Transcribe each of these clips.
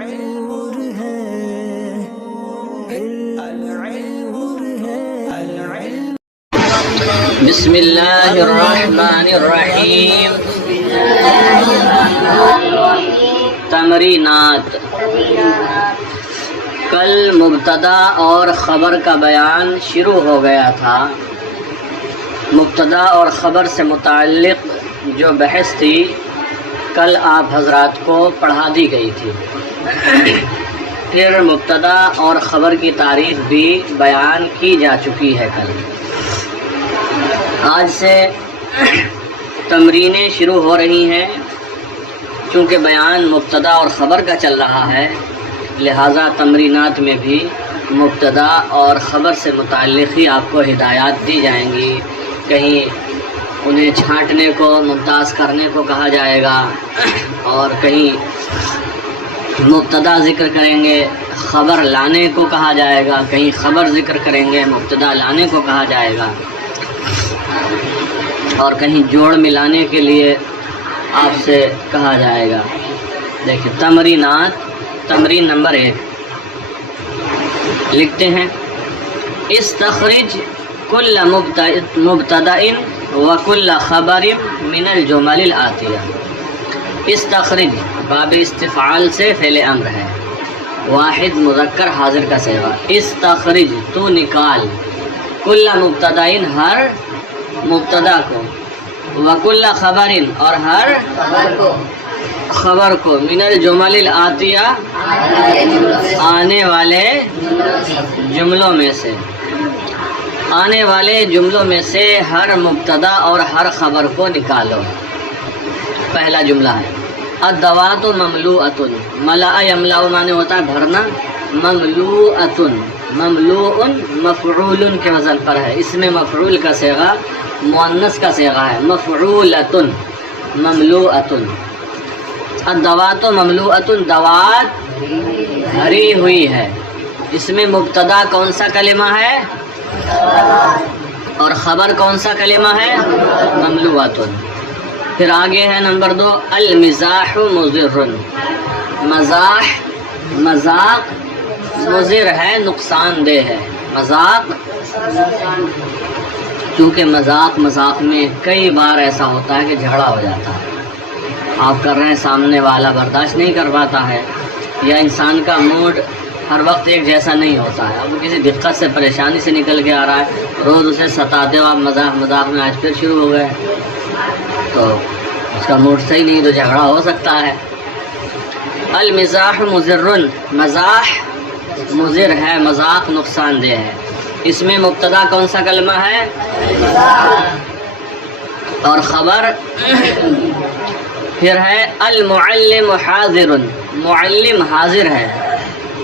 نور ہے بسم اللہ الرحمن الرحیم۔ تمرینات۔ کل مبتدا اور خبر کا بیان شروع ہو گیا تھا۔ مبتدا اور خبر سے متعلق جو بحث تھی کل آپ حضرات کو پڑھا دی گئی تھی۔ پھر مبتدا اور خبر کی تعریف بھی بیان کی جا چکی ہے کل۔ آج سے تمرینیں شروع ہو رہی ہیں۔ چونکہ بیان مبتدا اور خبر کا چل رہا ہے، لہٰذا تمرینات میں بھی مبتدا اور خبر سے متعلق ہی آپ کو ہدایات دی جائیں گی۔ کہیں انہیں چھانٹنے کو، ممتاز کرنے کو کہا جائے گا، اور کہیں مبتدا ذکر کریں گے خبر لانے کو کہا جائے گا، کہیں خبر ذکر کریں گے مبتدا لانے کو کہا جائے گا، اور کہیں جوڑ ملانے کے لیے آپ سے کہا جائے گا۔ دیکھیں تمرینات۔ تمرین نمبر 1 لکھتے ہیں: استخرج کل مبتدأ وکل خبر من الجمل الآتیہ۔ استخرج باب استفعال سے فعل امر ہے، واحد مذکر حاضر کا صیغہ۔ استخرج تو نکال، کل مبتدأ ہر مبتدا کو، وکل خبر اور ہر خبر کو، من الجمل الآتیہ آنے والے جملوں میں سے، آنے والے جملوں میں سے ہر مبتدا اور ہر خبر کو نکالو۔ پہلا جملہ ہے الدوات مملوءۃ۔ ملأ یملأ معنی ہوتا ہے بھرنا، مملوءۃ مملوء مفعول کے وزن پر ہے، اس میں مفعول کا صیغہ مؤنث کا صیغہ ہے، مفعولۃ مملوءۃ۔ الدوات مملوءۃ، دوات بھری ہوئی ہے، اس میں مبتدا کون سا کلمہ ہے اور خبر کون سا کلمہ ہے؟ مملوءۃ۔ پھر آگے ہے نمبر 2 المزاح مضر۔ مزاح، مذاق مضر ہے، نقصان دہ ہے۔ مذاق، کیونکہ مذاق میں کئی بار ایسا ہوتا ہے کہ جھگڑا ہو جاتا ہے، آپ کر رہے ہیں، سامنے والا برداشت نہیں کر پاتا ہے، یا انسان کا موڈ ہر وقت ایک جیسا نہیں ہوتا ہے، اب کسی دقت سے، پریشانی سے نکل کے آ رہا ہے، روز اسے ستاتے ہو آپ، مذاق میں آج پھر شروع ہو گئے تو اس کا موڈ صحیح نہیں، تو جھگڑا ہو سکتا ہے۔ المزاح مضر، مزاح مضر ہے، مذاق نقصان دہ ہے، اس میں مبتدا کون سا کلمہ ہے اور خبر؟ پھر ہے المعلم حاضر، معلم حاضر ہے،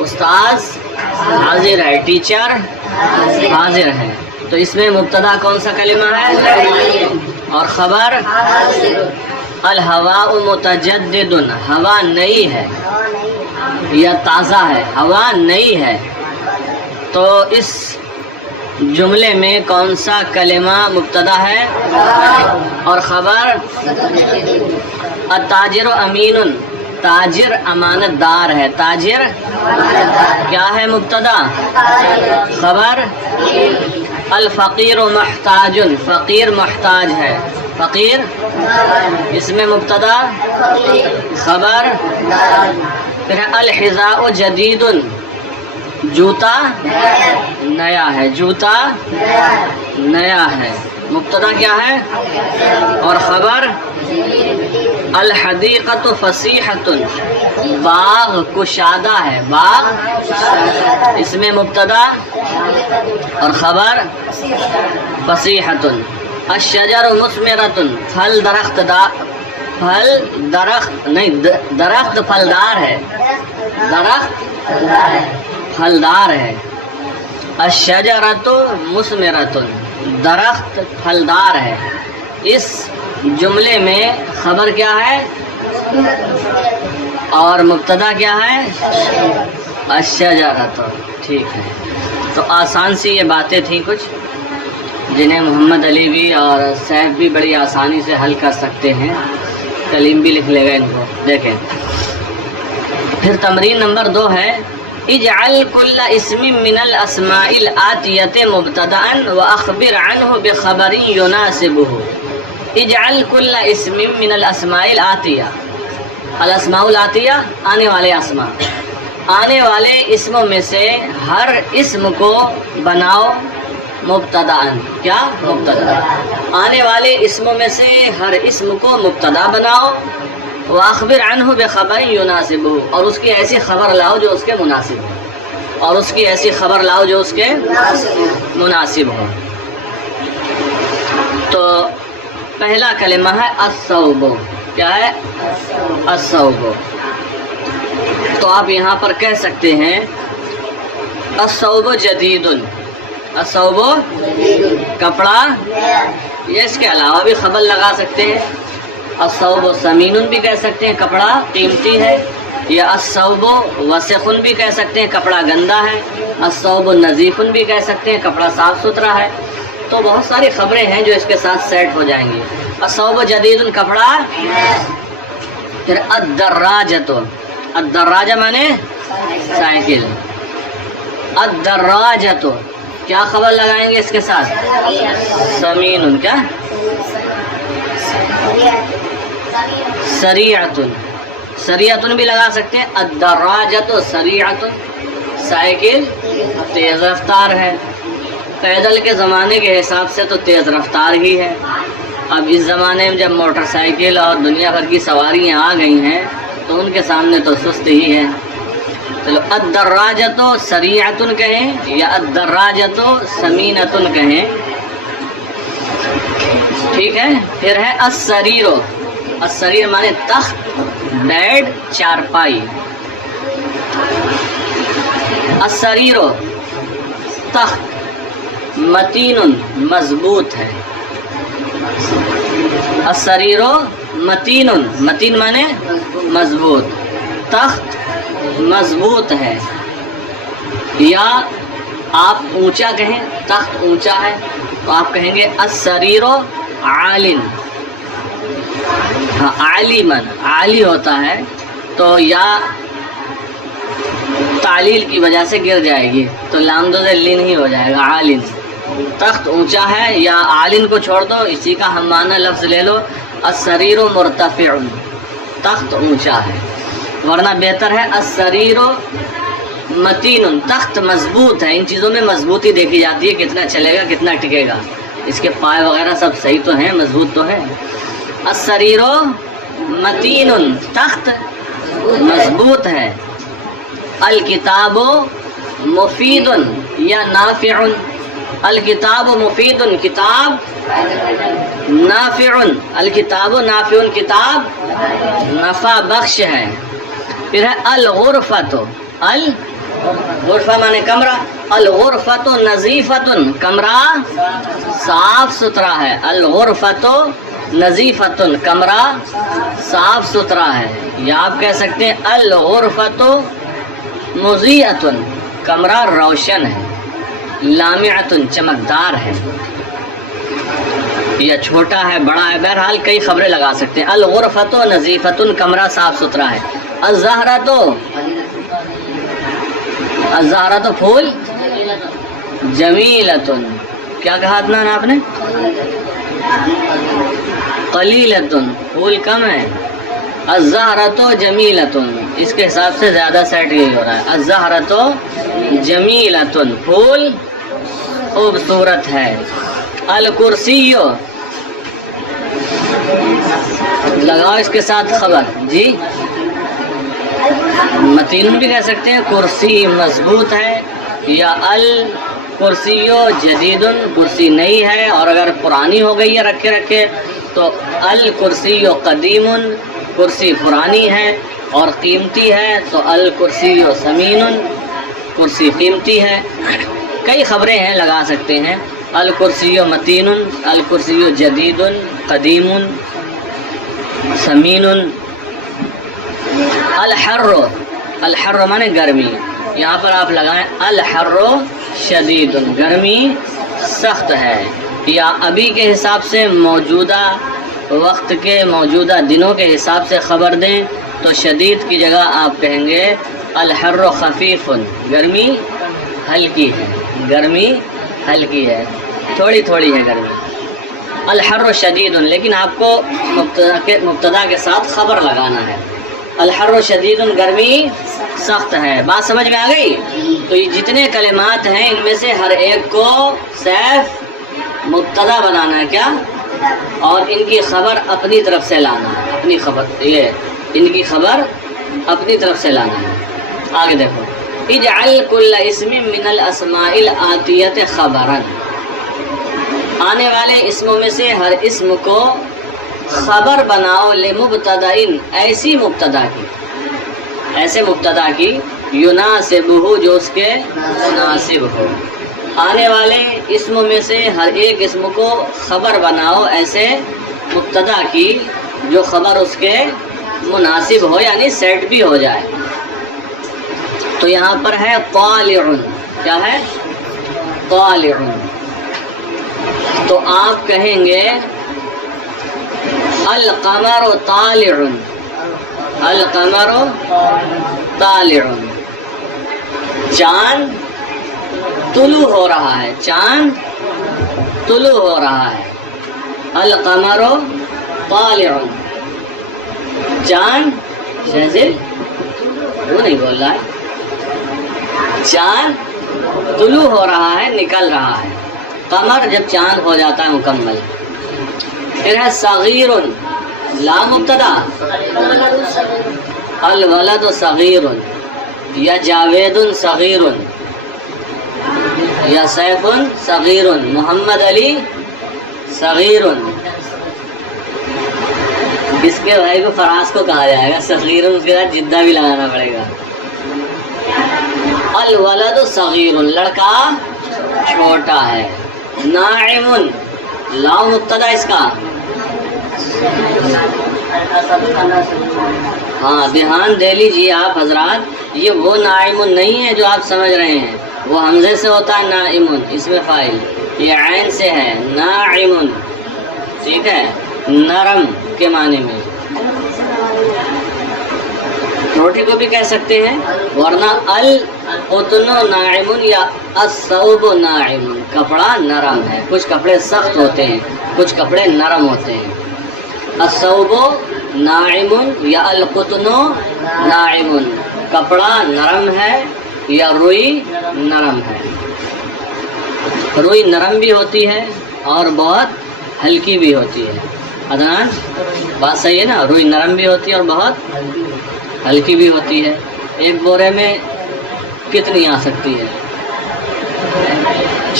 استاذ حاضر ہے، ٹیچر حاضر ہے، تو اس میں مبتدا کون سا کلمہ ہے اور خبر؟ الہواء متجدد، ہوا نئی ہے یا تازہ ہے، ہوا نئی ہے، تو اس جملے میں کون سا کلمہ مبتدا ہے اور خبر؟ التاجر امین، تاجر امانت دار ہے، تاجر کیا ہے مبتدا؟ خبر؟ الفقیر محتاج، فقیر محتاج ہے، فقیر اس میں مبتدا خبر؟ پھر الحذاء جدید، جوتا نیا ہے، جوتا نیا ہے، مبتدا کیا ہے اور خبر؟ الحدیقۃ فصیحۃ، باغ کشادہ ہے، باغ اس میں مبتدا اور خبر؟ فصیحۃ۔ الشجر مثمرۃ، پھل درخت پھلدار ہے، درخت پھلدار ہے۔ الشجرۃ مثمرۃ، درخت پھلدار ہے، اس جملے میں خبر کیا ہے اور مبتدا کیا ہے؟ الشجرۃ۔ ٹھیک ہے، تو آسان سی یہ باتیں تھیں کچھ، جنہیں محمد علی بھی اور سیف بھی بڑی آسانی سے حل کر سکتے ہیں، کلیم بھی لکھ لے گا ان کو۔ دیکھیں پھر تمرین نمبر 2 ہے اجعل كل اسم من الاسماء الآتية مبتدأ واخبر عنه بخبر يناسبه۔ اجعل كل اسم من الاسماء الآتية، الاسماء الآتية آنے والے اسماء، آنے والے اسموں میں سے ہر اسم کو بناؤ مبتدا، کیا مبتدا، آنے والے اسموں میں سے ہر اسم کو مبتدا بناؤ، واخبر عنہ بخبر یناسبہ، اور اس کی ایسی خبر لاؤ جو اس کے مناسب ہو، اور اس کی ایسی خبر لاؤ جو اس کے مناسب ہو۔ تو پہلا کلمہ ہے الثوب، کیا ہے الثوب، تو آپ یہاں پر کہہ سکتے ہیں الثوب جدید، الثوب کپڑا، یا اس کے علاوہ بھی خبر لگا سکتے ہیں، الثوب ثمین بھی کہہ سکتے ہیں کپڑا قیمتی ہے، یا الثوب وسخ بھی کہہ سکتے ہیں کپڑا گندا ہے، الثوب نظیف بھی کہہ سکتے ہیں کپڑا صاف ستھرا ہے۔ تو بہت ساری خبریں ہیں جو اس کے ساتھ سیٹ ہو جائیں گی۔ الثوب جدید کپڑا، پھر الدراجۃ، الدراجہ مانے سائیکل، الدراجۃ کیا خبر لگائیں گے اس کے ساتھ؟ ثمین، کیا سریعۃ، سریعۃ بھی لگا سکتے ہیں، الدراجۃ سریعۃ، سائیکل تیز رفتار ہے، پیدل کے زمانے کے حساب سے تو تیز رفتار ہی ہے، اب اس زمانے میں جب موٹر سائیکل اور دنیا بھر کی سواریاں آ گئی ہیں تو ان کے سامنے تو سست ہی ہے۔ چلو الدراجۃ سریعۃ کہیں یا الدراجۃ ثمینۃ کہیں، ٹھیک ہے۔ پھر ہے السریر، السریر مانے تخت، بیڈ، چارپائی، السریر تخت، متین مضبوط ہے، السریر متین، متین مانے مضبوط، تخت مضبوط ہے، یا آپ اونچا کہیں، تخت اونچا ہے تو آپ کہیں گے السریر عالٍ، ہاں عالی من عالی ہوتا ہے تو یا تعلیل کی وجہ سے گر جائے گی تو لام دو سے لین ہی ہو جائے گا، عالٍ، تخت اونچا ہے، یا عالٍ کو چھوڑ دو، اسی کا ہم معنی لفظ لے لو السریر مرتفع، تخت اونچا ہے، ورنہ بہتر ہے السریر متین، تخت مضبوط ہے۔ ان چیزوں میں مضبوطی دیکھی جاتی ہے، کتنا چلے گا کتنا ٹکے گا، اس کے پائے وغیرہ سب صحیح تو ہیں، مضبوط تو ہے۔ السریر متین، تخت مضبوط ہے، الکتاب مفید یا نافع، الکتاب مفید کتاب، نافع الکتاب نافع کتاب نفع بخش ہے۔ پھر ہے الغرفۃ، الغرفہ مانے کمرہ، الغرفۃ نظیفۃ کمرہ صاف ستھرا ہے، الغرفۃ نظیفۃ کمرہ صاف ستھرا ہے، یا آپ کہہ سکتے ہیں الغرفۃ مضیئۃ کمرہ روشن ہے، لامعۃ چمکدار ہے، یا چھوٹا ہے بڑا ہے، بہرحال کئی خبریں لگا سکتے ہیں۔ الغرفۃ نظیفۃ کمرہ صاف ستھرا ہے۔ الزہرۃ، الزہرۃ پھول، جمیلۃ کیا کہا عدنان آپ نے؟ قلیلۃ پھول کم ہے، الزہرۃ جمیلۃ اس کے حساب سے زیادہ سیٹ یہی ہو رہا ہے، الزہرۃ جمیلۃ پھول خوبصورت ہے۔ الکرسی، لگاؤ اس کے ساتھ خبر، جی متین بھی کہہ سکتے ہیں، کرسی مضبوط ہے، یا الکرسی جدید کرسی نئی ہے، اور اگر پرانی ہو گئی ہے رکھے رکھے تو الکرسی قدیم کرسی پرانی ہے اور قیمتی ہے تو الکرسی ثمین کرسی قیمتی ہے۔ کئی خبریں ہیں لگا سکتے ہیں، الکرسی متین، الکرسی جدید، قدیم، ثمین۔ الحر، الحر مانے گرمی، یہاں پر آپ لگائیں الحر شدید گرمی سخت ہے، یا ابھی کے حساب سے موجودہ وقت کے موجودہ دنوں کے حساب سے خبر دیں تو شدید کی جگہ آپ کہیں گے الحر خفیف، گرمی ہلکی ہے، گرمی ہلکی ہے، تھوڑی تھوڑی ہے گرمی۔ الحر شدید، لیکن آپ کو مبتدا کے ساتھ خبر لگانا ہے۔ الحر شدید، گرمی سخت ہے۔ بات سمجھ میں آ گئی؟ تو یہ جتنے کلمات ہیں ان میں سے ہر ایک کو صرف مبتدا بنانا ہے، کیا؟ اور ان کی خبر اپنی طرف سے لانا ہے، اپنی خبر، یہ ان کی خبر اپنی طرف سے لانا ہے۔ آگے دیکھو، اجعل کل اسم من الاسماء الآتیۃ خبرا، آنے والے اسموں میں سے ہر اسم کو خبر بناؤ لمبتدئن، ایسی مبتدا کی، ایسے مبتدا کی یناسبہ، جو اس کے مناسب ہو۔ آنے والے اسموں میں سے ہر ایک اسم کو خبر بناؤ ایسے مبتدا کی جو خبر اس کے مناسب ہو، یعنی سیٹ بھی ہو جائے۔ تو یہاں پر ہے طالع، کیا ہے؟ طالع، تو آپ کہیں گے القمر طالع، القمر طالع، چاند طلوع ہو رہا ہے، چاند طلوع ہو رہا ہے۔ القمر طالع، چاند شہزل وہ نہیں بول رہا ہے، چاند طلوع ہو رہا ہے، نکل رہا ہے۔ قمر جب چاند ہو جاتا ہے مکمل۔ پھر ہے صغیر، لا مبتدا، الولد صغیر، یا جاوید صغیر، یا سیف صغیر، محمد علی صغیر۔ اس کے بھائی کو فراز کو کہا جائے گا صغیر، اس کے ساتھ جدہ بھی لگانا پڑے گا۔ الولد صغیر، لڑکا چھوٹا ہے۔ ناعم، لا مبتدا اس کا، ہاں دھیان دے لیجیے آپ حضرات، یہ وہ ناعم نہیں ہے جو آپ سمجھ رہے ہیں، وہ حمزے سے ہوتا ہے نائم، اس میں فاعل، یہ عین سے ہے ناعم، ٹھیک ہے، نرم کے معنی میں۔ روٹی کو بھی کہہ سکتے ہیں، ورنہ القطن ناعم یا الثوب ناعم، کپڑا نرم ہے۔ کچھ کپڑے سخت ہوتے ہیں، کچھ کپڑے نرم ہوتے ہیں۔ الثوب ناعم یا القطن ناعم، کپڑا نرم ہے یا روئی نرم ہے۔ روئی نرم بھی ہوتی ہے اور بہت ہلکی بھی ہوتی ہے۔ عدنان بات صحیح ہے نا، روئی نرم بھی ہوتی ہے اور بہت ہلکی بھی ہوتی ہے۔ ایک بورے میں کتنی آ سکتی ہے؟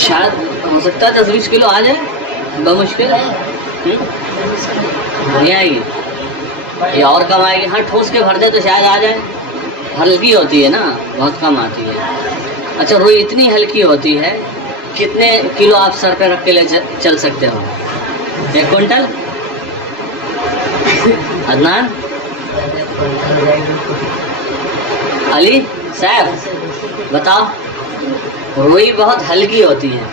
شاید ہو سکتا ہے 10-20 کلو آ جائے بمشکل، نہیں آئے گی یا اور کم آئے گی؟ ہاں ٹھوس کے بھر دے تو شاید آ جائے، ہلکی ہوتی ہے نا، بہت کم آتی ہے۔ اچھا روئی اتنی ہلکی ہوتی ہے، کتنے کلو آپ سر پہ رکھ کے لے چل سکتے ہو؟ 1 کوئنٹل؟ عدنان، علی، سیف بتاؤ، روئی بہت ہلکی ہوتی ہے،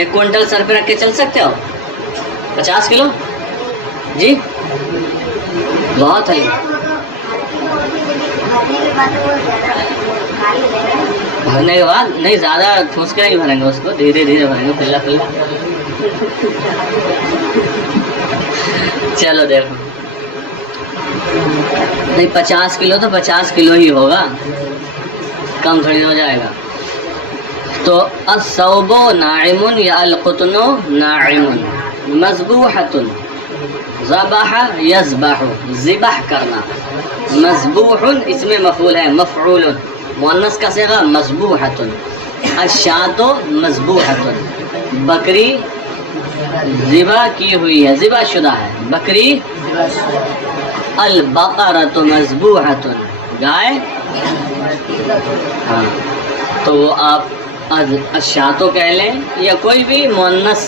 1 کوئنٹل سر پہ رکھ کے چل سکتے ہو؟ 50 کلو؟ جی بہت ہلکی، بھرنے کے بعد نہیں، زیادہ ٹھوس کے نہیں بھریں گے اس کو، دھیرے دھیرے بھریں گے، پھلا پھلا۔ چلو دیکھو، نہیں 50 کلو تو 50 کلو ہی ہوگا، کم تھوڑی ہو جائے گا۔ تو الثوب ناعم یا القطن ناعم، مذبوحۃ، ذبح یذبح، ذبح کرنا، مذبوح اس میں مفعول ہے، مفعول مؤنث کا صیغہ مذبوحۃ، الشاۃ مذبوحۃ، بکری ذبح کی ہوئی ہے، ذبح شدہ ہے بکری۔ البقرۃ مذبوحۃ، گائے، ہاں تو وہ آپ الشاۃ کہہ لیں یا کوئی بھی مؤنث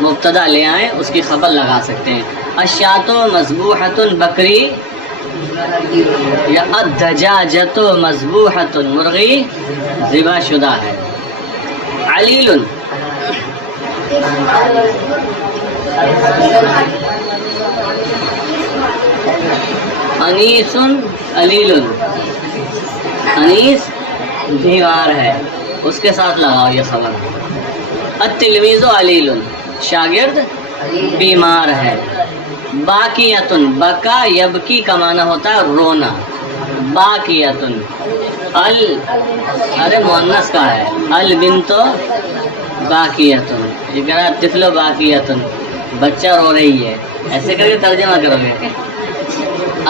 مبتدا لے آئیں، اس کی خبر لگا سکتے ہیں۔ الشاۃ مذبوحۃ، بکری، یا الدجاجۃ مذبوحۃ، مرغی ذبح شدہ ہے۔ علیل، انیس علیل، انیس بیمار ہے، اس کے ساتھ لگاؤ یہ خبر. التلمیذ علیل، شاگرد بیمار ہے. باقیتن، بکا یبکی کا معنی ہوتا ہے رونا. باقیتن ارے مؤنث کا ہے. البنت باقیتن، یہ کہہ رہا طفل باقیتن، بچہ رو رہی ہے. ایسے کر کے ترجمہ کرو گے.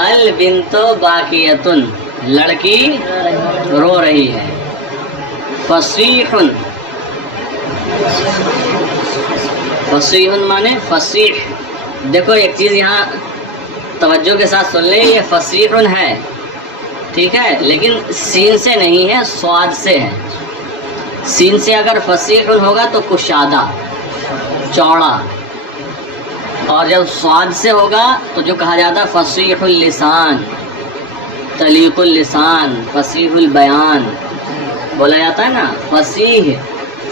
البنت باقیتن، لڑکی رو رہی ہے. فصیح، فصیح مانے فصیح. دیکھو ایک چیز یہاں توجہ کے ساتھ سن لیں، یہ فصیح ہے ٹھیک ہے، لیکن سین سے نہیں ہے، صاد سے ہے. سین سے اگر فصیح ہوگا تو کشادہ، چوڑا، اور جب صاد سے ہوگا تو جو کہا جاتا ہے فصیح اللسان، طلیق اللسان، فصیح البیان بولا جاتا ہے نا. فصیح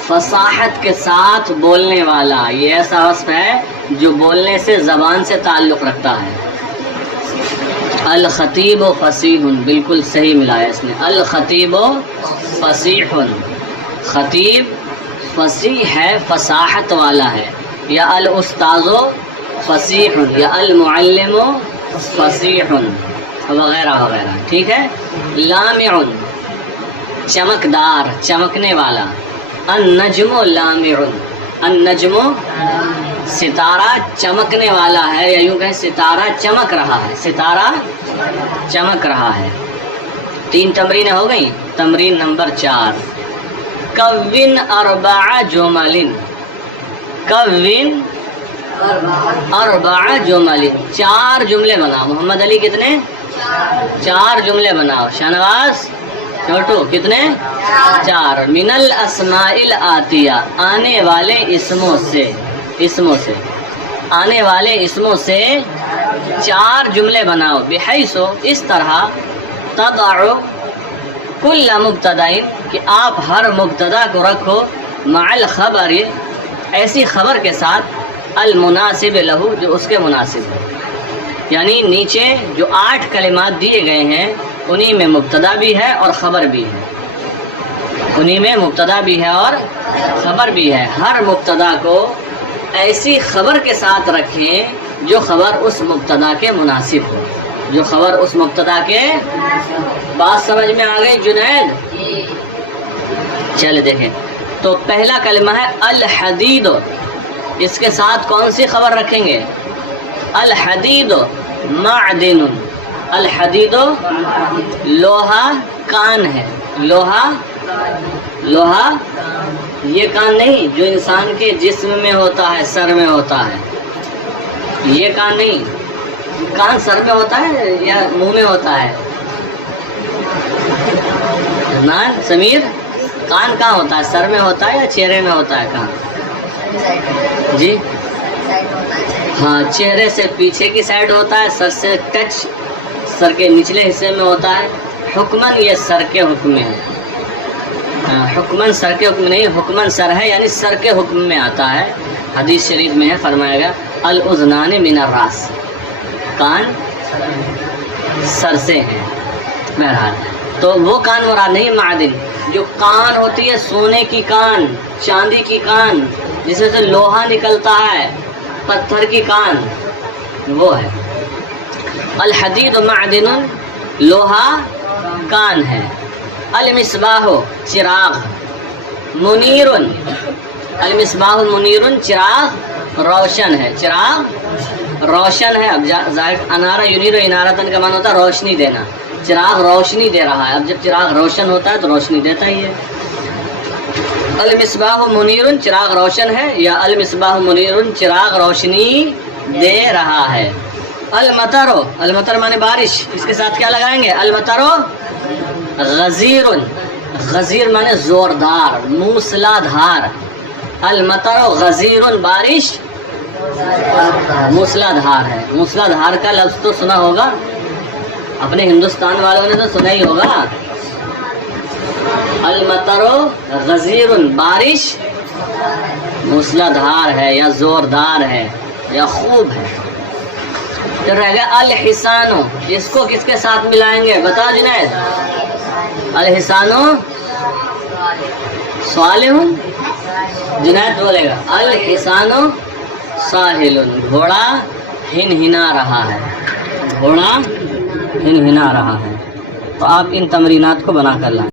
فصاحت کے ساتھ بولنے والا، یہ ایسا وصف ہے جو بولنے سے زبان سے تعلق رکھتا ہے. الخطیب فصیح، بالکل صحیح ملایا اس نے. الخطیب فصیح، خطیب فصیح ہے، فصاحت والا ہے. یا الاستاذ فصیح، یا المعلم فصیح وغیرہ وغیرہ ٹھیک ہے. لامع، چمکدار، چمکنے والا. النجم لامع، النجم ستارہ چمکنے والا ہے، یا یوں کہیں ستارہ چمک رہا ہے، ستارہ چمک رہا ہے. 3 تمرینیں ہو گئیں. تمرین نمبر 4، کون 4 جمل، کون 4 جمل، 4 جملے بناؤ. محمد علی کتنے؟ 4 جملے بناؤ. شہنواز چھوٹو کتنے؟ 4. من الاسماء الآتیہ، آنے والے اسموں سے، اسموں سے، آنے والے اسموں سے 4 جملے بناؤ. بحیث، اس طرح، تضع کل مبتدائن، کہ آپ ہر مبتدا کو رکھو، مع الخبر، ایسی خبر کے ساتھ، المناسب لہو، جو اس کے مناسب ہے. یعنی نیچے جو 8 کلمات دیے گئے ہیں انہی میں مبتدا بھی ہے اور خبر بھی ہے، انہی میں مبتدا بھی ہے اور خبر بھی ہے. ہر مبتدا کو ایسی خبر کے ساتھ رکھیں جو خبر اس مبتدا کے مناسب ہو، جو خبر اس مبتدا کے. بات سمجھ میں آ گئی جنید؟ چلے دیکھیں. تو پہلا کلمہ ہے الحدید، اس کے ساتھ کون سی خبر رکھیں گے؟ الحدید معدن، الحدید لوہا کان ہے. لوہا، لوہا یہ کان نہیں جو انسان کے جسم میں ہوتا ہے، سر میں ہوتا ہے، یہ کان نہیں. کان سر میں ہوتا ہے یا منہ میں ہوتا ہے؟ سمیر، کان کہاں ہوتا ہے؟ سر میں ہوتا ہے یا چہرے میں ہوتا ہے؟ کہاں جی؟ ہاں، چہرے سے پیچھے کی سائڈ ہوتا ہے، سر سے ٹچ، سر کے نچلے حصے میں ہوتا ہے. حکمن یہ سر کے حکم میں ہے. حکمن سر کے حکم نہیں، حکمن سر ہے، یعنی سر کے حکم میں آتا ہے. حدیث شریف میں ہے، فرمایا گیا الاذنان من الراس، کان سر سے ہیں. بہرحال تو وہ کان مراد نہیں. معدن جو کان ہوتی ہے، سونے کی کان، چاندی کی کان، جس میں سے لوہا نکلتا ہے، پتھر کی کان، وہ ہے. الحدید معدن، لوہا کان ہے. المصباح چراغ، منیر، المصباح منیر چراغ روشن ہے، چراغ روشن ہے. اب ظاہر انارہ ینیر انارتن کا معنی ہوتا ہے روشنی دینا، چراغ روشنی دے رہا ہے. اب جب چراغ روشن ہوتا ہے تو روشنی دیتا ہی ہے. المصباح منیر چراغ روشن ہے، یا المصباح منیر چراغ روشنی دے رہا ہے. المطر، المطر مانے بارش، اس کے ساتھ کیا لگائیں گے؟ المطر غزیر، غزیر مانے زوردار، موسلا دھار. المطر غزیر، بارش موسلا دھار ہے. موسلا دھار کا لفظ تو سنا ہوگا، اپنے ہندوستان والوں نے تو سنا ہی ہوگا. المطر غزیر، بارش موسلا دھار ہے، یا زوردار ہے، یا خوب ہے. پھر رہ گیا الحسانو، اس کو کس کے ساتھ ملائیں گے بتا جنید؟ الحسانو صالح، جنید بولے گا الحسانو ساحل، گھوڑا ہنہنا رہا ہے، گھوڑا ہنہنا رہا ہے۔ تو آپ ان تمرینات کو بنا کر لائیں۔